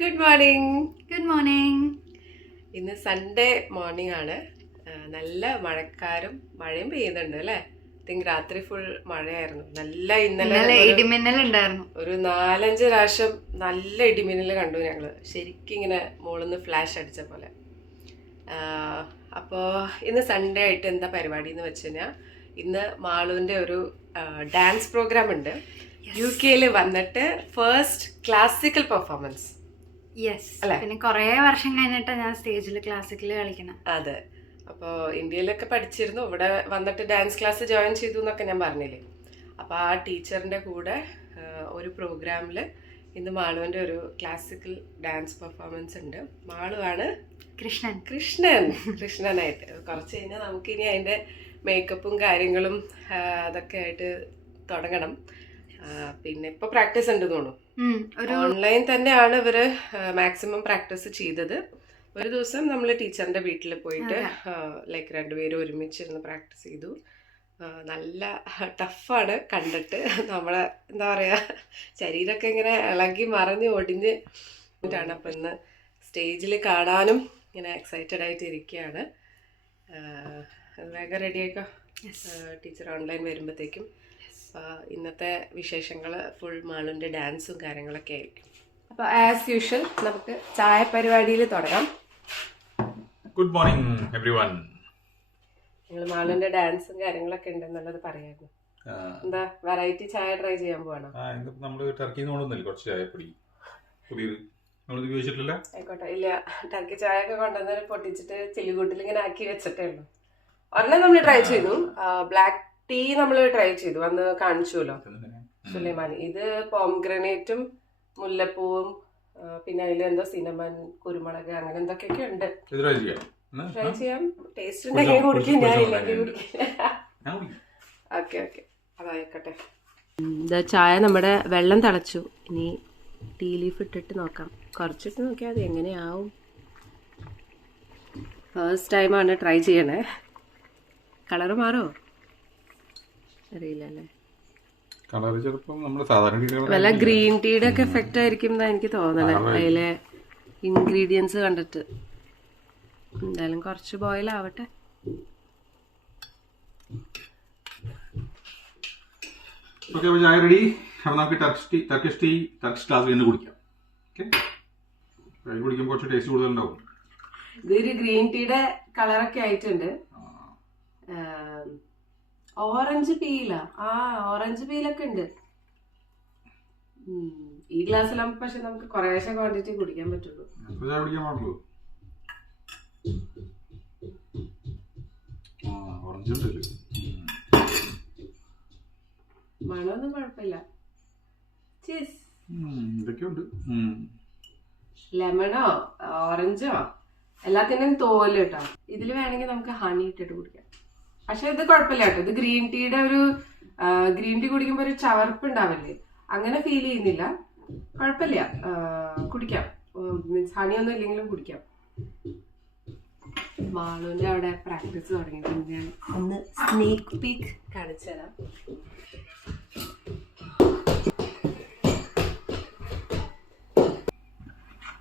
Good morning. Good morning. ഇന്ന് Sunday morning ആണ്. നല്ല മഴയും പെയ്യുന്നുണ്ട് അല്ലേ? തിങ്ക് രാത്രി ഫുൾ മഴയായിരുന്നു. നല്ല ഇന്നലെ ഇടിമിന്നൽ ഉണ്ടായിരുന്നു. ഒരു 4-5 പ്രാവശ്യം നല്ല ഇടിമിന്നൽ കണ്ടു ഞങ്ങള്. ശരിക്കും ഇങ്ങനെ മുകളിൽ ഫ്ലാഷ് അടിച്ച പോലെ. അപ്പോൾ ഇന്ന് സൺഡേ ആയിട്ട് എന്താ പരിപാടി എന്ന് വെച്ച് കഴിഞ്ഞാൽ, ഇന്ന് മാളുവിൻ്റെ ഒരു ഡാൻസ് പ്രോഗ്രാം ഉണ്ട്. UK വന്നിട്ട് ഫസ്റ്റ് ക്ലാസിക്കൽ പെർഫോമൻസ്. പിന്നെ കുറേ വർഷം കഴിഞ്ഞിട്ട് ഞാൻ സ്റ്റേജിൽ ക്ലാസിക്കൽ കളിക്കണം. അതെ. അപ്പോൾ ഇന്ത്യയിലൊക്കെ പഠിച്ചിരുന്നു, ഇവിടെ വന്നിട്ട് ഡാൻസ് ക്ലാസ് ജോയിൻ ചെയ്തു എന്നൊക്കെ ഞാൻ പറഞ്ഞില്ലേ. അപ്പോൾ ആ ടീച്ചറിൻ്റെ കൂടെ ഒരു പ്രോഗ്രാമിൽ ഇന്ന് മാളുവിൻ്റെ ഒരു ക്ലാസിക്കൽ ഡാൻസ് പെർഫോമൻസ് ഉണ്ട്. മാളുവാണ് കൃഷ്ണനായിട്ട്. കുറച്ച് കഴിഞ്ഞാൽ നമുക്കിനി അതിൻ്റെ മേക്കപ്പും കാര്യങ്ങളും അതൊക്കെ ആയിട്ട് തുടങ്ങണം. പിന്നെ ഇപ്പോൾ പ്രാക്ടീസ് ഉണ്ടെന്ന് തോന്നുന്നു. ഓൺലൈൻ തന്നെയാണ് ഇവര് മാക്സിമം പ്രാക്ടീസ് ചെയ്തത്. ഒരു ദിവസം നമ്മൾ ടീച്ചറിന്റെ വീട്ടിൽ പോയിട്ട് ലൈക്ക് രണ്ടുപേരും ഒരുമിച്ചിരുന്ന് പ്രാക്ടീസ് ചെയ്തു. നല്ല ടഫാണ് കണ്ടിട്ട്. നമ്മളെ എന്താ പറയുക, ശരീരമൊക്കെ ഇങ്ങനെ ഇളകി മറിഞ്ഞ് ഒടിഞ്ഞിട്ടാണ്. അപ്പം ഇന്ന് സ്റ്റേജിൽ കാണാനും ഇങ്ങനെ എക്സൈറ്റഡ് ആയിട്ട് ഇരിക്കുകയാണ്. വേഗം റെഡിയാക്കോ, ടീച്ചർ ഓൺലൈൻ വരുമ്പോഴത്തേക്കും. ഇന്നത്തെ വിശേഷങ്ങൾ ഫുൾ മാളുവിൻ്റെ ഡാൻസും കാര്യങ്ങളൊക്കെ ആയിരിക്കും. അപ്പോൾ ആസ് യൂഷ്വൽ നമുക്ക് ചായ പരിപാടിയിൽ തുടങ്ങാം. Good morning everyone. നിങ്ങൾ മാളുവിൻ്റെ ഡാൻസും കാര്യങ്ങളൊക്കെ ഉണ്ടെന്നുള്ളത് പറയായിരുന്നു. എന്താ വെറൈറ്റി ചായ ട്രൈ ചെയ്യാൻ പോവാണോ? നമ്മൾ ടർക്കിയിൽ നിന്ന് കൊണ്ടുവന്നില്ല കുറച്ച് ചായപ്പൊടി, ഉപയോഗിച്ചിട്ടില്ല. ആയിക്കോട്ടെ. ഇല്ല, ടർക്കി ചായ ഒക്കെ കൊണ്ടുവന്ന് പൊട്ടിച്ചിട്ട് ചില്ലിക്കൂട്ടിൽ ഇങ്ങനെ ആക്കി വെച്ചിട്ടേ ഉള്ളൂ. ഒരെണ്ണം നമ്മൾ ട്രൈ ചെയ്തു, ബ്ലാക്ക് ടീ നമ്മൾ ട്രൈ ചെയ്തു, അന്ന് കാണിച്ചുല്ലോ സുലൈമാനി. ഇത് പോംഗ്രനേറ്റും മുല്ലപ്പൂവും പിന്നെ അതിൽ എന്തോ സിനമൻ, കുരുമുളക്, അങ്ങനെ എന്തൊക്കെയൊക്കെ ഉണ്ട്. ട്രൈ ചെയ്യാം. ടേസ്റ്റ് ഉണ്ടെങ്കിൽ കുടിക്കും, ഞാൻ ഇല്ലെങ്കിൽ കുടിക്കില്ല. ഓക്കെ അതായിക്കോട്ടെ. ചായ നമ്മുടെ വെള്ളം തിളച്ചു. ഇനി ടീ ലീഫ് ഇട്ടിട്ട് നോക്കാം. കുറച്ചിട്ട് നോക്കിയാൽ അത് എങ്ങനെയാവും. ഫസ്റ്റ് ടൈമാണ് ട്രൈ ചെയ്യണേ. കളറ് മാറോ അറിയില്ലല്ലേ. വല്ല ഗ്രീൻ ടീയുടെ ഒക്കെ എഫക്റ്റ് ആയിരിക്കും എന്നാ എനിക്ക് തോന്നണേ, അതിലെ ഇൻഗ്രീഡിയൻസ് കണ്ടിട്ട്. എന്തായാലും കുറച്ച് ബോയിൽ ആവട്ടെ. ചായ റെഡി. അപ്പൊ നമുക്ക് ടർക്കിഷ് ഗ്ലാസ് തന്നെ കുടിക്കാം. കുടിക്കുമ്പോൾ കുറച്ച് ടേസ്റ്റ് കൂടുതലുണ്ടാവും. ഇതൊരു ഗ്രീൻ ടീയുടെ കളറൊക്കെ ആയിട്ടുണ്ട്. ഓറഞ്ച് പീല, ഓറഞ്ച് പീലൊക്കെ ഉണ്ട് ഈ ഗ്ലാസ്സിലാകുമ്പോ. പക്ഷെ നമുക്ക് കുറേശ്ശെ ക്വാണ്ടിറ്റി കുടിക്കാൻ പറ്റുള്ളൂ. മണമൊന്നും കുഴപ്പമില്ല. ലെമണോ ഓറഞ്ചോ എല്ലാത്തിനും തോല് കേട്ടോ. ഇതിൽ വേണമെങ്കിൽ നമുക്ക് ഹണി ഇട്ടിട്ട് കുടിക്കാം. പക്ഷെ ഇത് കുഴപ്പമില്ല കേട്ടോ. ഇത് ഗ്രീൻ ടീയുടെ ഒരു ഗ്രീൻ ടീ കുടിക്കുമ്പോൾ ഒരു ചവർപ്പ് ഉണ്ടാവില്ലേ, അങ്ങനെ ഫീൽ ചെയ്യുന്നില്ല. കുഴപ്പമില്ല, കുടിക്കാം. മീൻസ് ഹണി ഒന്നും ഇല്ലെങ്കിലും കുടിക്കാം. മാളുവിന്റെ അവിടെ പ്രാക്ടീസ് തുടങ്ങിയിട്ടുണ്ട്. ഞാൻ ഒന്ന് സ്നേക്ക് പീക്ക് കാണിച്ചു തരാം.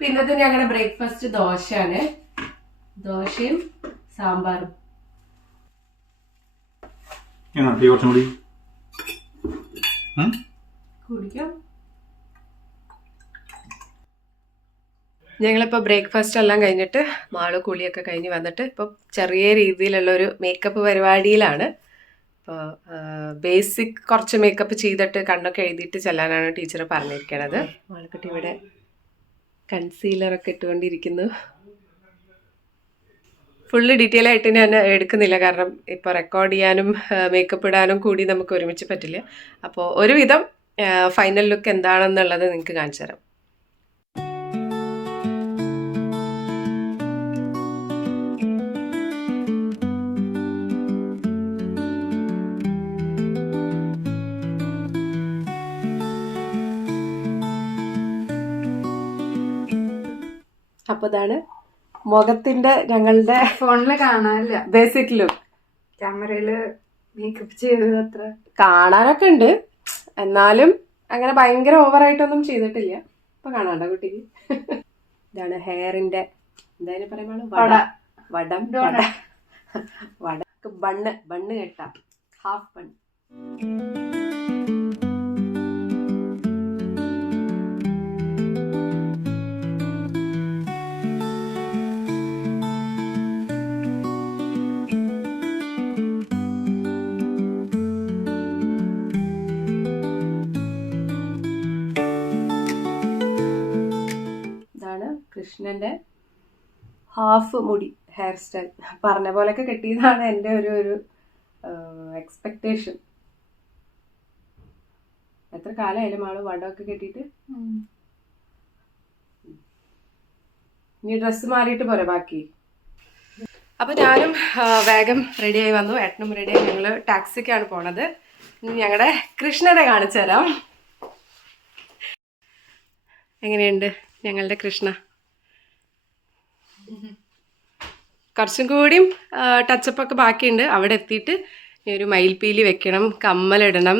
പിന്നത്തെ ഞങ്ങളുടെ ബ്രേക്ക്ഫാസ്റ്റ് ദോശയാണ്. ദോശയും സാമ്പാറും. കുടിക്കാം. ഞങ്ങളിപ്പോൾ ബ്രേക്ക്ഫാസ്റ്റ് എല്ലാം കഴിഞ്ഞിട്ട് മാളു കുളിയൊക്കെ കഴിഞ്ഞ് വന്നിട്ട് ഇപ്പോൾ ചെറിയ രീതിയിലുള്ള ഒരു മേക്കപ്പ് പരിപാടിയിലാണ്. അപ്പോൾ ബേസിക് കുറച്ച് മേക്കപ്പ് ചെയ്തിട്ട് കണ്ണൊക്കെ എഴുതിയിട്ട് ചെല്ലാനാണ് ടീച്ചർ പറഞ്ഞിരിക്കണത്. മാളക്കുട്ടി ഇവിടെ കൺസീലറൊക്കെ ഇട്ടുകൊണ്ടിരിക്കുന്നു. ഫുള്ള് ഡീറ്റെയിൽ ആയിട്ട് ഞാൻ എടുക്കുന്നില്ല, കാരണം ഇപ്പോൾ റെക്കോർഡ് ചെയ്യാനും മേക്കപ്പ് ഇടാനും കൂടി നമുക്ക് ഒരുമിച്ച് പറ്റില്ല. അപ്പോൾ ഒരുവിധം ഫൈനൽ ലുക്ക് എന്താണെന്നുള്ളത് നിങ്ങൾക്ക് കാണിച്ചു തരാം. അപ്പോൾ ഇതാണ് മുഖത്തിന്റെ ഞങ്ങളുടെ ഫോണില് കാണാനില്ല ബേസിക് ലുക്ക്. ക്യാമറയില് മേക്കപ്പ് ചെയ്തത് അത്ര കാണാനൊക്കെ ഉണ്ട്, എന്നാലും അങ്ങനെ ഭയങ്കര ഓവറായിട്ടൊന്നും ചെയ്തിട്ടില്ല. ഇപ്പൊ കാണാണ്ട കുട്ടിക്ക്. ഇതാണ് ഹെയറിന്റെ എന്തായാലും പറയുമ്പോൾ വടം വട ബണ്ണ് കെട്ടാ ഹാഫ് ബണ്ണ്. ഇതാണ് കൃഷ്ണന്റെ ഹാഫ് മുടി ഹെയർ സ്റ്റൈൽ. പറഞ്ഞ പോലെയൊക്കെ കെട്ടിയതാണ് എൻ്റെ ഒരു എക്സ്പെക്ടേഷൻ. എത്ര കാലമായാലും ആള് വടമൊക്കെ കെട്ടിയിട്ട്. ഇനി ഡ്രസ്സ് മാറിയിട്ട് പോരെ ബാക്കി. അപ്പൊ ഞാനും വേഗം റെഡിയായി വന്നു, ഏട്ടനും റെഡിയായി. ഞങ്ങള് ടാക്സിക്കാണ് പോണത്. ഞങ്ങളുടെ കൃഷ്ണനെ കാണിച്ചു തരാം. എങ്ങനെയുണ്ട് ഞങ്ങളുടെ കൃഷ്ണ? കുറച്ചും കൂടിയും ടച്ചപ്പൊക്കെ ബാക്കിയുണ്ട്. അവിടെ എത്തിയിട്ട് ഒരു മയിൽപ്പീലി വെക്കണം, കമ്മലിടണം,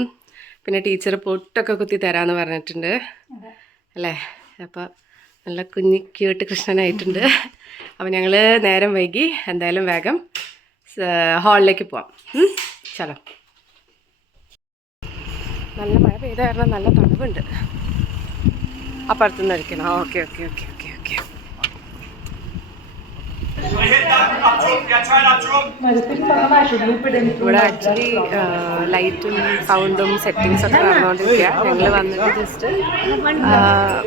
പിന്നെ ടീച്ചർ പൊട്ടൊക്കെ കുത്തി തരാമെന്ന് പറഞ്ഞിട്ടുണ്ട് അല്ലേ. അപ്പോൾ നല്ല കുഞ്ഞി ക്യൂട്ട് കൃഷ്ണനായിട്ടുണ്ട്. അപ്പോൾ ഞങ്ങൾ നേരം വൈകി, എന്തായാലും വേഗം ഹാളിലേക്ക് പോവാം. ചലോ. നല്ല മഴ പെയ്ത കാരണം നല്ല തണുപ്പുണ്ട്. അപ്പുറത്തുനിന്ന് അടിക്കണം. Okay okay okay okay okay. ഇവിടെ ആക്ച്വലി ലൈറ്റും സൗണ്ടും സെറ്റിങ്സ് ഒക്കെ നടന്നുകൊണ്ടിരിക്കുക. ഞങ്ങൾ വന്നിട്ട് ജസ്റ്റ്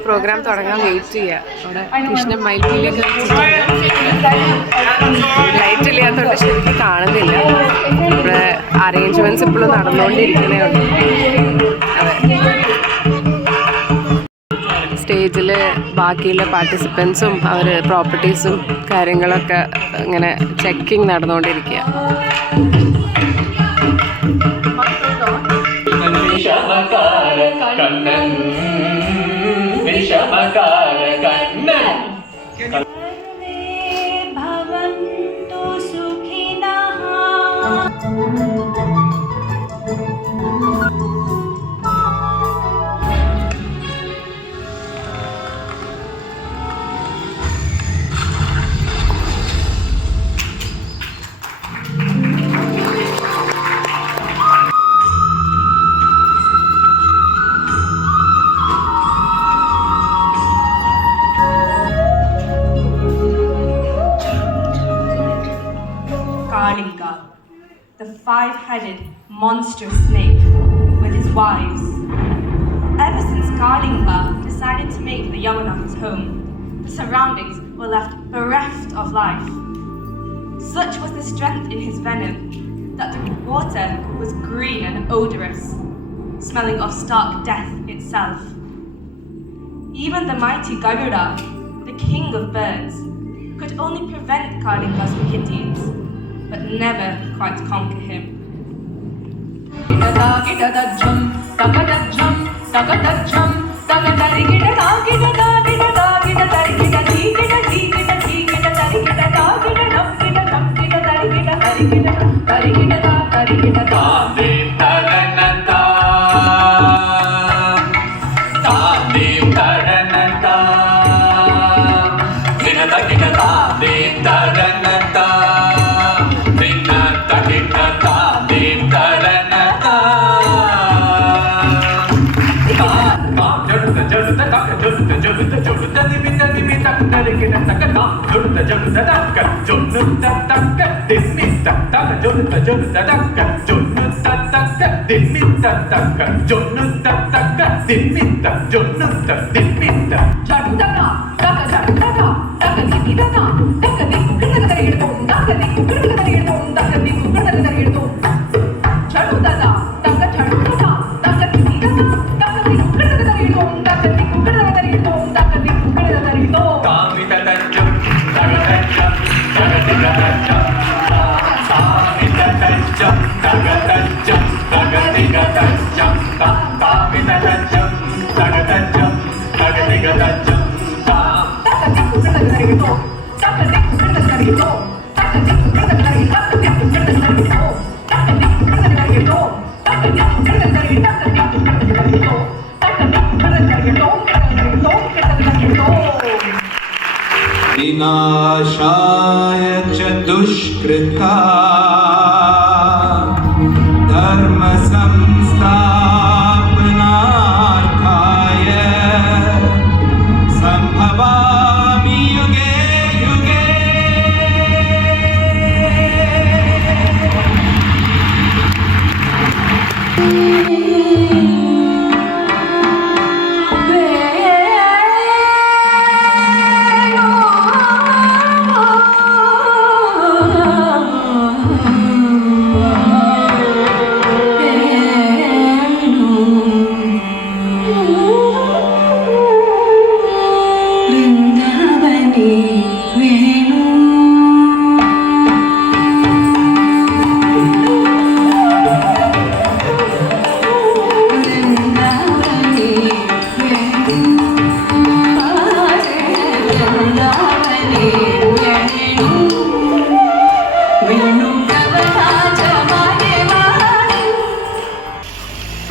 പ്രോഗ്രാം തുടങ്ങാൻ വെയിറ്റ് ചെയ്യുക. അവിടെ കൃഷ്ണൻ മയിൽപ്പീലിയൊക്കെ ലൈറ്റ് ഇല്ലാത്തതുകൊണ്ട് ശരിക്കും കാണുന്നില്ല. ഇവിടെ അറേഞ്ച്മെന്റ്സ് ഇപ്പോഴും നടന്നുകൊണ്ടിരിക്കുന്നേ ഉള്ളൂ. അതെ, സ്റ്റേജിൽ ബാക്കിയുള്ള പാർട്ടിസിപ്പൻസും അവർ പ്രോപ്പർട്ടീസും കാര്യങ്ങളൊക്കെ ഇങ്ങനെ ചെക്കിങ് നടന്നുകൊണ്ടിരിക്കുക. The five-headed monstrous snake with his wives. Ever since Kalinga decided to make the Yamuna his home, the surroundings were left bereft of life. Such was the strength in his venom that the water was green and odorous, smelling of stark death itself. Even the mighty Garuda, the king of birds, could only prevent Kalinga's wicked deeds, but never quite conquer him. विनाशाय च दुष्कृता धर्म संस्थापनार्थाय संभवामि युगे युगे.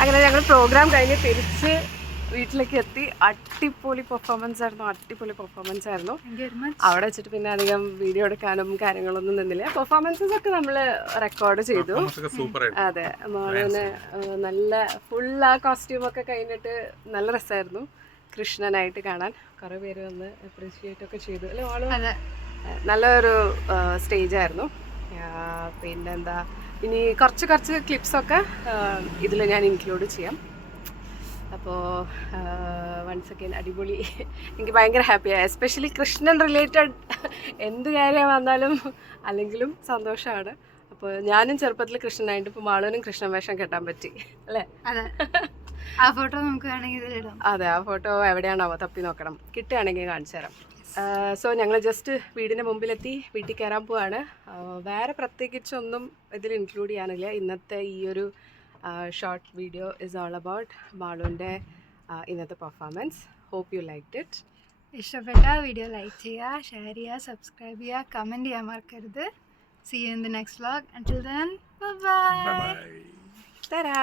അങ്ങനെ ഞങ്ങൾ programme കഴിഞ്ഞ് തിരിച്ച് വീട്ടിലേക്ക് എത്തി. അടിപൊളി പെർഫോമൻസ് ആയിരുന്നു. അവിടെ വെച്ചിട്ട് പിന്നെ അധികം വീഡിയോ എടുക്കാനും കാര്യങ്ങളൊന്നും നിന്നില്ല. പെർഫോമൻസസ് ഒക്കെ നമ്മൾ റെക്കോർഡ് ചെയ്തു. അതെ, മോളന് നല്ല ഫുൾ ആ കോസ്റ്റ്യൂം ഒക്കെ കഴിഞ്ഞിട്ട് നല്ല രസമായിരുന്നു കൃഷ്ണനായിട്ട് കാണാൻ. കുറേ പേര് വന്ന് അപ്രീഷിയേറ്റ് ഒക്കെ ചെയ്തു അല്ലേ മോള്? നല്ലൊരു സ്റ്റേജ് ആയിരുന്നു. പിന്നെന്താ, ഇനി കുറച്ച് ക്ലിപ്സൊക്കെ ഇതിൽ ഞാൻ ഇൻക്ലൂഡ് ചെയ്യാം. അപ്പോൾ വൺസ് അഗൈൻ അടിപൊളി. എനിക്ക് ഭയങ്കര ഹാപ്പിയായി. എസ്പെഷ്യലി കൃഷ്ണൻ റിലേറ്റഡ് എന്ത് കാര്യം വന്നാലും അല്ലെങ്കിലും സന്തോഷമാണ്. അപ്പോൾ ഞാനും ചെറുപ്പത്തിൽ കൃഷ്ണനായിട്ട് ഇപ്പോൾ മാളൂനും കൃഷ്ണൻ വേഷം കെട്ടാൻ പറ്റി അല്ലേ? അതെ, ആ ഫോട്ടോ നമുക്ക് വേണമെങ്കിൽ ഇതിലിടാം. അതെ, ആ ഫോട്ടോ എവിടെയാണാവോ, തപ്പി നോക്കണം. കിട്ടുകയാണെങ്കിൽ കാണിച്ചു തരാം. സോ ഞങ്ങൾ ജസ്റ്റ് വീടിൻ്റെ മുമ്പിലെത്തി, വീട്ടിൽ കയറാൻ പോവാണ്. വേറെ പ്രത്യേകിച്ചൊന്നും ഇതിൽ ഇൻക്ലൂഡ് ചെയ്യാനില്ല. ഇന്നത്തെ ഈ ഒരു short video is all about മാളുവിൻ്റെ ഇന്നത്തെ performance. Hope you liked it. ഇഷ്ടപ്പെട്ട വീഡിയോ ലൈക്ക് ചെയ്യുക, ഷെയർ ചെയ്യുക, സബ്സ്ക്രൈബ് ചെയ്യുക, കമൻറ്റ് ചെയ്യാൻ മറക്കരുത്. See you in the next vlog. Until then, bye bye. Ta-da!